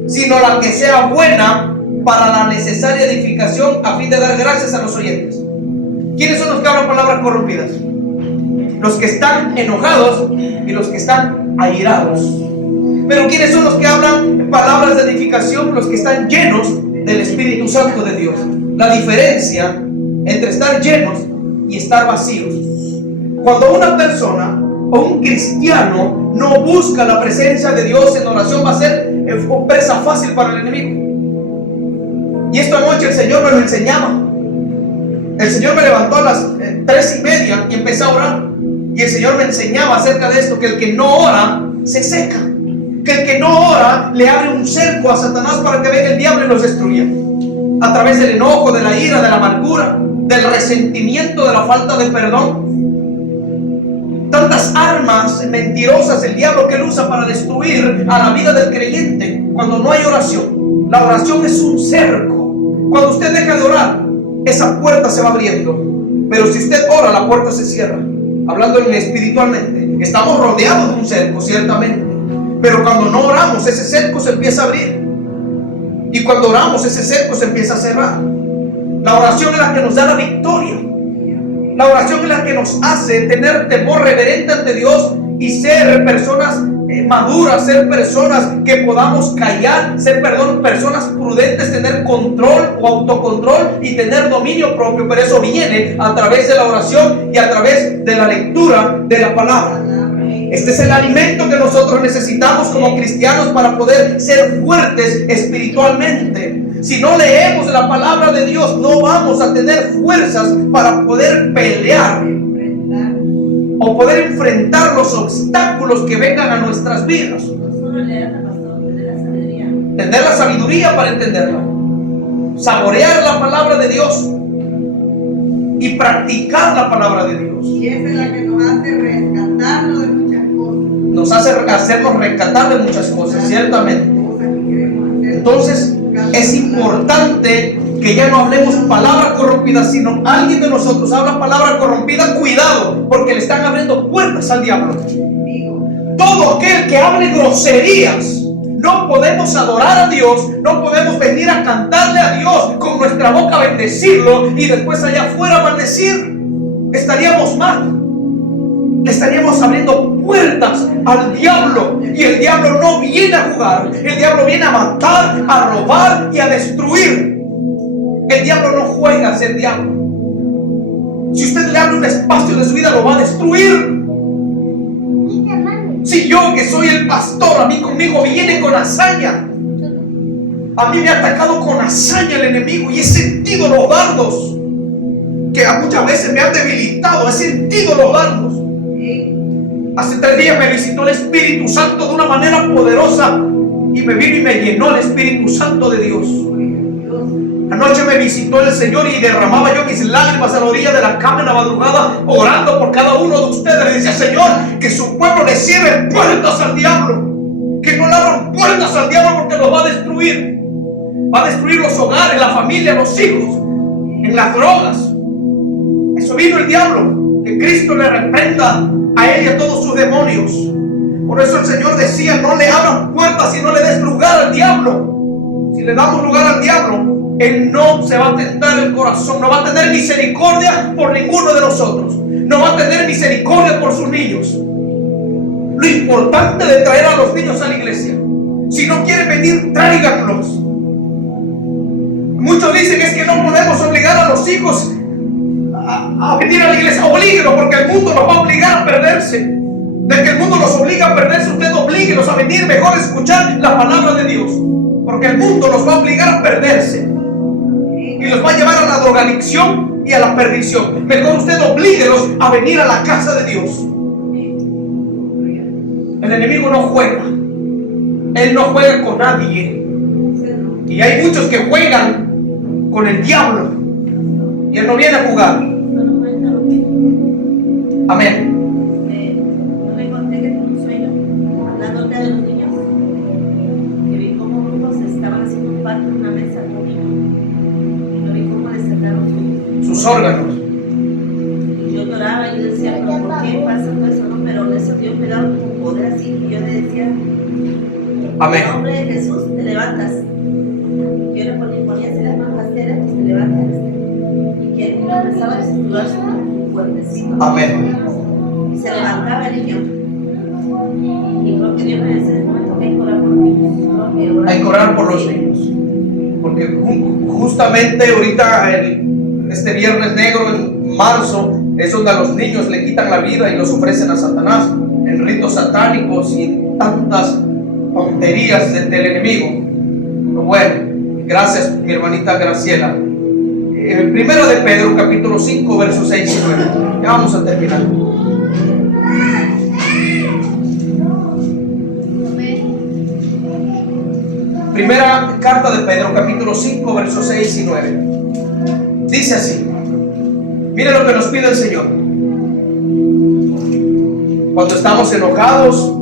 sino la que sea buena para la necesaria edificación, a fin de dar gracias a los oyentes. ¿Quiénes son los que hablan palabras corrompidas? Los que están enojados y los que están airados. Pero ¿quiénes son los que hablan palabras de edificación? Los que están llenos del Espíritu Santo de Dios. La diferencia entre estar llenos y estar vacíos. Cuando una persona o un cristiano no busca la presencia de Dios en oración, va a ser presa fácil para el enemigo. Y esta noche el Señor me lo enseñaba. El Señor me levantó a las 3:30 y empecé a orar. Y el Señor me enseñaba acerca de esto: que el que no ora se seca, que el que no ora le abre un cerco a Satanás para que venga el diablo y los destruya, a través del enojo, de la ira, de la amargura, del resentimiento, de la falta de perdón. Tantas armas mentirosas el diablo que él usa para destruir a la vida del creyente cuando no hay oración. La oración es un cerco. Cuando usted deja de orar, esa puerta se va abriendo. Pero si usted ora, la puerta se cierra. Hablando espiritualmente, estamos rodeados de un cerco, ciertamente. Pero cuando no oramos, ese cerco se empieza a abrir. Y cuando oramos, ese cerco se empieza a cerrar. La oración es la que nos da la victoria. La oración es la que nos hace tener temor reverente ante Dios y ser personas maduras, ser personas que podamos callar, ser, personas prudentes, tener control o autocontrol y tener dominio propio. Pero eso viene a través de la oración y a través de la lectura de la palabra. Este es el alimento que nosotros necesitamos como cristianos para poder ser fuertes espiritualmente. Si no leemos la palabra de Dios, no vamos a tener fuerzas para poder pelear o poder enfrentar los obstáculos que vengan a nuestras vidas. Tener la sabiduría para entenderla, saborear la palabra de Dios y practicar la palabra de Dios. Y esa es la que nos hace rescatarnos de muchas cosas. Nos hace hacernos rescatar de muchas cosas, ciertamente. Entonces es importante que ya no hablemos palabras corrompidas, sino alguien de nosotros habla palabras corrompidas. Cuidado, porque le están abriendo puertas al diablo. Todo aquel que hable groserías, no podemos adorar a Dios, no podemos venir a cantarle a Dios con nuestra boca, bendecirlo y después allá afuera maldecir. Estaríamos mal. Le estaríamos abriendo puertas al diablo, y el diablo no viene a jugar. El diablo viene a matar, a robar y a destruir. El diablo no juega a ser diablo. Si usted le abre un espacio de su vida, lo va a destruir. Si yo, que soy el pastor, a mí conmigo viene con hazaña. A mí me ha atacado con hazaña el enemigo y he sentido los dardos que muchas veces me han debilitado. He sentido los dardos. Hace 3 días me visitó el Espíritu Santo de una manera poderosa y me vino y me llenó el Espíritu Santo de Dios. Anoche me visitó el Señor y derramaba yo mis lágrimas a la orilla de la cama en la madrugada, orando por cada uno de ustedes. Le decía: Señor, que su pueblo le cierre puertas al diablo, que no le abran puertas al diablo, porque los va a destruir. Va a destruir los hogares, la familia, los hijos, en las drogas. Eso vino el diablo. Que Cristo le reprenda a él y a todos sus demonios. Por eso el Señor decía: no le abran puertas y no le des lugar al diablo. Si le damos lugar al diablo, él no se va a tentar el corazón, no va a tener misericordia por ninguno de nosotros, no va a tener misericordia por sus niños. Lo importante de traer a los niños a la iglesia, si no quieren venir, tráiganlos. Muchos dicen: es que no podemos obligar a los hijos a venir a la iglesia. Oblíguenlos, porque el mundo los va a obligar a perderse. De que el mundo los obliga a perderse, usted oblíguelos a venir. Mejor escuchar la palabra de Dios, porque el mundo los va a obligar a perderse y los va a llevar a la drogadicción y a la perdición. Mejor usted oblíguelos a venir a la casa de Dios. El enemigo no juega. Él no juega con nadie. Y hay muchos que juegan con el diablo, y él no viene a jugar. Amén. No me conté que tuve un sueño hablándote de los niños, que vi cómo grupos estaban haciendo un parto en una mesa con niños, y no vi cómo les sacaron Sus órganos. Y yo lloraba y yo decía: ¿pero por qué pasa todo eso? No, pero eso Dios me da un poder así. Y yo le decía: Amén. en nombre de Jesús te levantas. Yo le ponía así las manos a hacer, pues te levantas. Y que el niño empezaba a estructurarse fuertecito. Amén. Y se levantaba el niño. Y creo que Dios me dice: no, hay que orar por los niños. Hay que orar por los niños, porque justamente ahorita este viernes negro en marzo es donde a los niños le quitan la vida y los ofrecen a Satanás en ritos satánicos y tantas tonterías del enemigo. Pero bueno, gracias mi hermanita Graciela. Primero de Pedro capítulo 5 versos 6 y 9. Ya vamos a terminar. Primera carta de Pedro capítulo 5 versos 6 y 9. Dice así. Mire lo que nos pide el Señor. Cuando estamos enojados,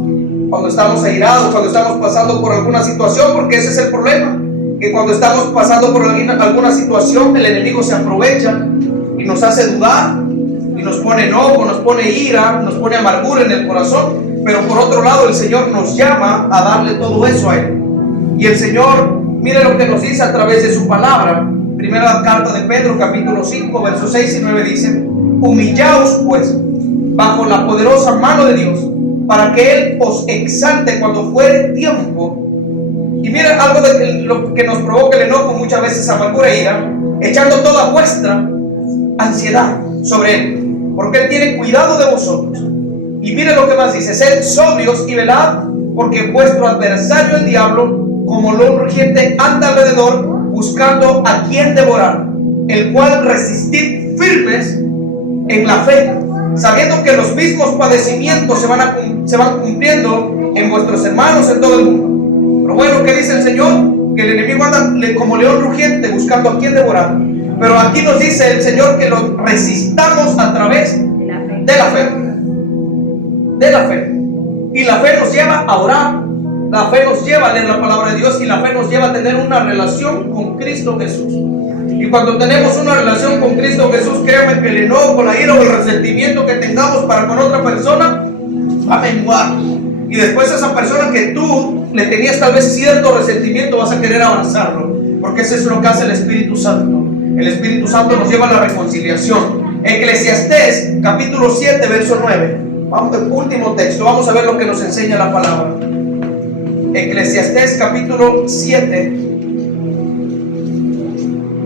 cuando estamos airados, cuando estamos pasando por alguna situación, porque ese es el problema, que cuando estamos pasando por alguna situación, el enemigo se aprovecha y nos hace dudar y nos pone enojo, nos pone ira, nos pone amargura en el corazón. Pero por otro lado, el Señor nos llama a darle todo eso a Él. Y el Señor, mire lo que nos dice a través de su palabra. Primera carta de Pedro capítulo 5 versos 6 y 9 dice: humillaos pues bajo la poderosa mano de Dios, para que Él os exalte cuando fuere tiempo. Y miren algo de lo que nos provoca el enojo, muchas veces amargura e ira, echando toda vuestra ansiedad sobre Él, porque Él tiene cuidado de vosotros. Y miren lo que más dice: sed sobrios y velad, porque vuestro adversario el diablo, como león rugiente, anda alrededor buscando a quien devorar, el cual resistid firmes en la fe, sabiendo que los mismos padecimientos se van cumpliendo en vuestros hermanos en todo el mundo. Pero bueno, ¿qué dice el Señor? Que el enemigo anda como león rugiente buscando a quien devorar. Pero aquí nos dice el Señor que lo resistamos a través de la fe. De la fe. Y la fe nos lleva a orar. La fe nos lleva a leer la palabra de Dios, y la fe nos lleva a tener una relación con Cristo Jesús. Y cuando tenemos una relación con Cristo Jesús, créame que el enojo, la ira o el resentimiento que tengamos para con otra persona va a menguar. Y después esa persona que tú le tenías tal vez cierto resentimiento, vas a querer abrazarlo, porque eso es lo que hace el Espíritu Santo. El Espíritu Santo nos lleva a la reconciliación. Eclesiastés capítulo 7 verso 9. Vamos al último texto, vamos a ver lo que nos enseña la palabra. Eclesiastés capítulo 7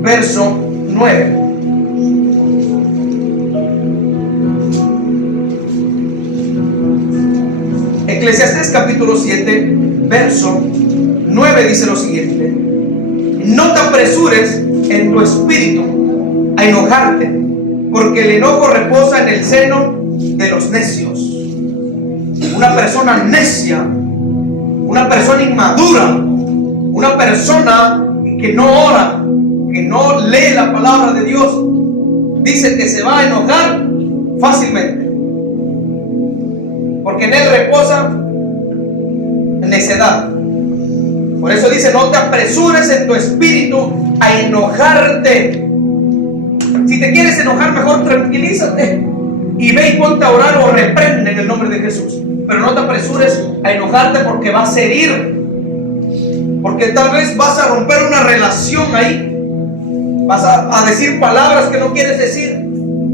verso 9. Eclesiastés capítulo 7 verso 9 dice lo siguiente: no te apresures en tu espíritu a enojarte, porque el enojo reposa en el seno de los necios. Una persona necia, una persona inmadura, una persona que no ora, que no lee la palabra de Dios, dice que se va a enojar fácilmente, porque en él reposa necedad. Por eso dice: no te apresures en tu espíritu a enojarte. Si te quieres enojar, mejor tranquilízate y ve y ponte a orar o reprende en el nombre de Jesús. Pero no te apresures a enojarte, porque vas a herir, porque tal vez vas a romper una relación ahí, vas a decir palabras que no quieres decir,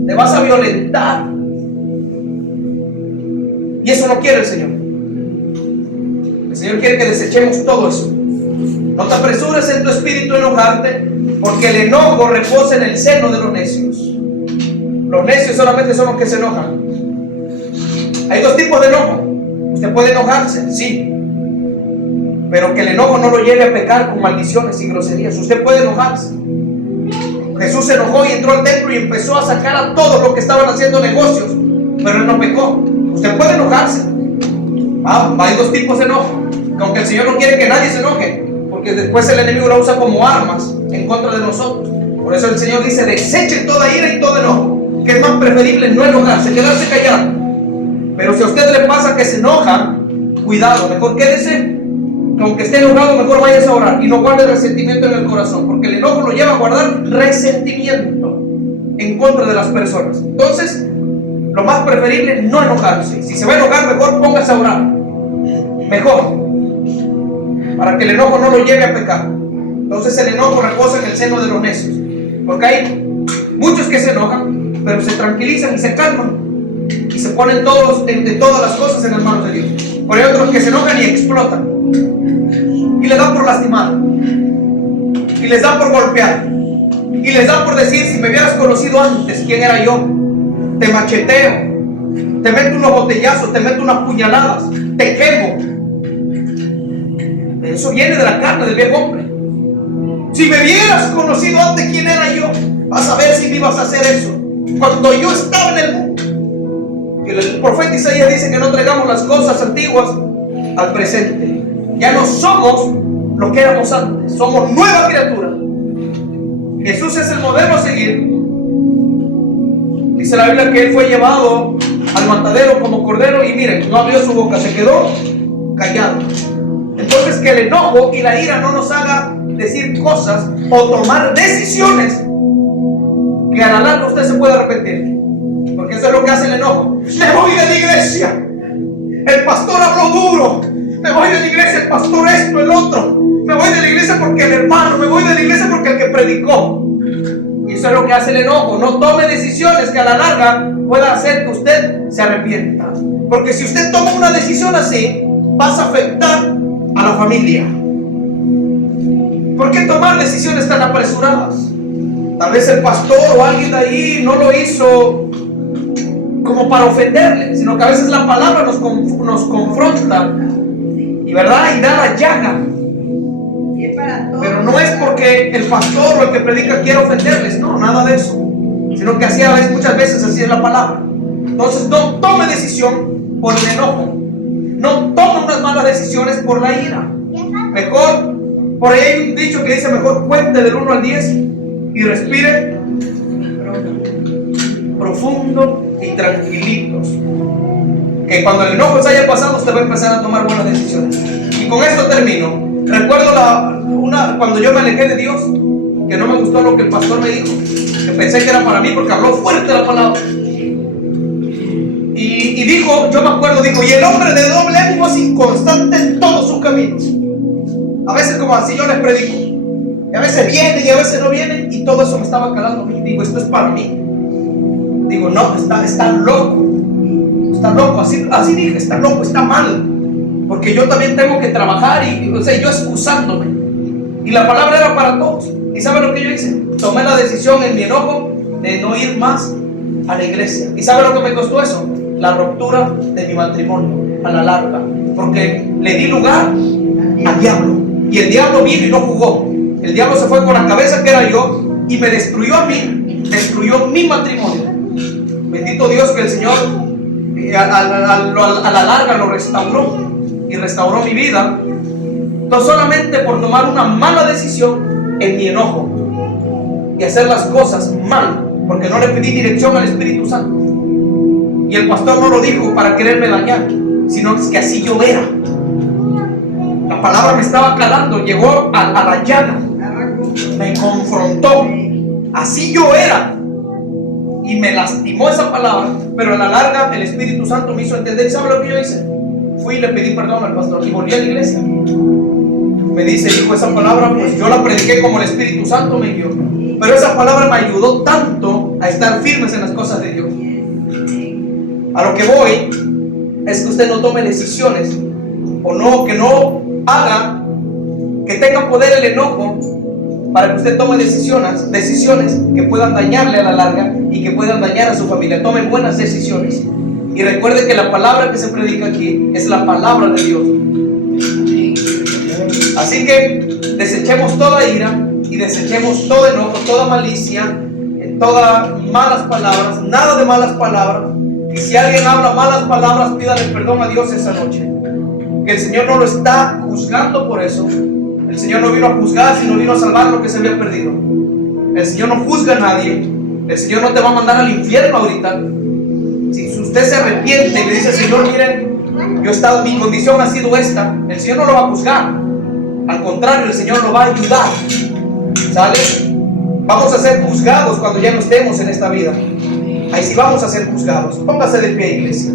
te vas a violentar, y eso no quiere el Señor. El Señor quiere que desechemos todo eso. No te apresures en tu espíritu a enojarte, porque el enojo reposa en el seno de los necios. Los necios solamente son los que se enojan. Hay dos tipos de enojo. Usted puede enojarse, sí, pero que el enojo no lo lleve a pecar con maldiciones y groserías. Usted puede enojarse. Jesús se enojó y entró al templo y empezó a sacar a todos los que estaban haciendo negocios, pero él no pecó. Usted puede enojarse. Hay dos tipos de enojo, que aunque el Señor no quiere que nadie se enoje, porque después el enemigo lo usa como armas en contra de nosotros. Por eso el Señor dice: desechen toda ira y todo enojo, que es más preferible no enojarse, quedarse callado. Pero si a usted le pasa que se enoja, cuidado, mejor quédese, que aunque esté enojado, mejor vayas a orar y no guarde resentimiento en el corazón, porque el enojo lo lleva a guardar resentimiento en contra de las personas. Entonces, lo más preferible es no enojarse. Si se va a enojar, mejor póngase a orar, mejor, para que el enojo no lo lleve a pecar. Entonces el enojo reposa en el seno de los necios, porque hay muchos que se enojan, pero se tranquilizan y se calman y se ponen de todas las cosas en las manos de Dios. Pero hay otros que se enojan y explotan, y les da por lastimar, y les da por golpear, y les da por decir: si me hubieras conocido antes quién era yo, te macheteo, te meto unos botellazos, te meto unas puñaladas, te quemo. Eso viene de la carne del viejo hombre. Si me hubieras conocido antes quién era yo, vas a ver si me ibas a hacer eso cuando yo estaba en el mundo. Y el profeta Isaías dice que no traigamos las cosas antiguas al presente. Ya no somos lo que éramos antes, somos nueva criatura. Jesús es el modelo a seguir. Dice la Biblia que él fue llevado al matadero como cordero y miren, no abrió su boca, se quedó callado. Entonces, que el enojo y la ira no nos haga decir cosas o tomar decisiones que a la larga usted se puede arrepentir, porque eso es lo que hace el enojo. Me voy de la iglesia, el pastor habló duro, me voy de la iglesia, el pastor esto, el otro, me voy de la iglesia porque el hermano, me voy de la iglesia porque el que predicó. Y eso es lo que hace el enojo. No tome decisiones que a la larga pueda hacer que usted se arrepienta, porque si usted toma una decisión así, vas a afectar a la familia. ¿Por qué tomar decisiones tan apresuradas? Tal vez el pastor o alguien de ahí no lo hizo como para ofenderle, sino que a veces la palabra nos confronta y verdad, y da la llaga. Pero no es porque el pastor o el que predica quiera ofenderles, no, nada de eso, sino que así a veces, muchas veces así es la palabra. Entonces no tome decisión por el enojo, no tome unas malas decisiones por la ira. Mejor, por ahí hay un dicho que dice: mejor cuente del 1 al 10 y respire profundo y tranquilitos, que cuando el enojo se haya pasado usted va a empezar a tomar buenas decisiones. Y con esto termino. Recuerdo cuando yo me alejé de Dios, que no me gustó lo que el pastor me dijo, que pensé que era para mí porque habló fuerte la palabra. Y dijo, yo me acuerdo, dijo: y el hombre de doble ánimo es inconstante en todos sus caminos. A veces como así yo les predico, y a veces vienen y a veces no vienen, y todo eso me estaba calando a mí. Digo, esto es para mí. Digo, no, está loco. Está loco, así dije, está loco, está mal. Porque yo también tengo que trabajar yo excusándome. Y la palabra era para todos. ¿Y saben lo que yo hice? Tomé la decisión en mi enojo de no ir más a la iglesia. ¿Y saben lo que me costó eso? La ruptura de mi matrimonio a la larga. Porque le di lugar al diablo. Y el diablo vino y no jugó. El diablo se fue con la cabeza que era yo y me destruyó a mí. Destruyó mi matrimonio. Bendito Dios que el Señor a la larga lo restauró. Y restauró mi vida, no solamente por tomar una mala decisión en mi enojo, y hacer las cosas mal, porque no le pedí dirección al Espíritu Santo. Y el pastor no lo dijo para quererme dañar, sino que así yo era. La palabra me estaba calando, llegó a la llaga, me confrontó. Así yo era. Y me lastimó esa palabra, pero a la larga el Espíritu Santo me hizo entender. ¿Sabe lo que yo hice? Fui y le pedí perdón al pastor y volví a la iglesia. Me dice, hijo, esa palabra pues yo la prediqué como el Espíritu Santo me guió, pero esa palabra me ayudó tanto a estar firmes en las cosas de Dios. A lo que voy es que usted no tome decisiones, o no, que no haga, que tenga poder el enojo, para que usted tome decisiones que puedan dañarle a la larga y que puedan dañar a su familia. Tome buenas decisiones. Y recuerde que la palabra que se predica aquí es la palabra de Dios. Así que desechemos toda ira y desechemos todo enojo, toda malicia, todas malas palabras, nada de malas palabras. Y si alguien habla malas palabras, pídale perdón a Dios esa noche. Que el Señor no lo está juzgando por eso. El Señor no vino a juzgar, sino vino a salvar lo que se había perdido. El Señor no juzga a nadie. El Señor no te va a mandar al infierno ahorita. Si usted se arrepiente y le dice, Señor, miren, mi condición ha sido esta, el Señor no lo va a juzgar. Al contrario, el Señor lo va a ayudar. ¿Sale? Vamos a ser juzgados cuando ya no estemos en esta vida. Ahí sí vamos a ser juzgados. Póngase de pie, iglesia.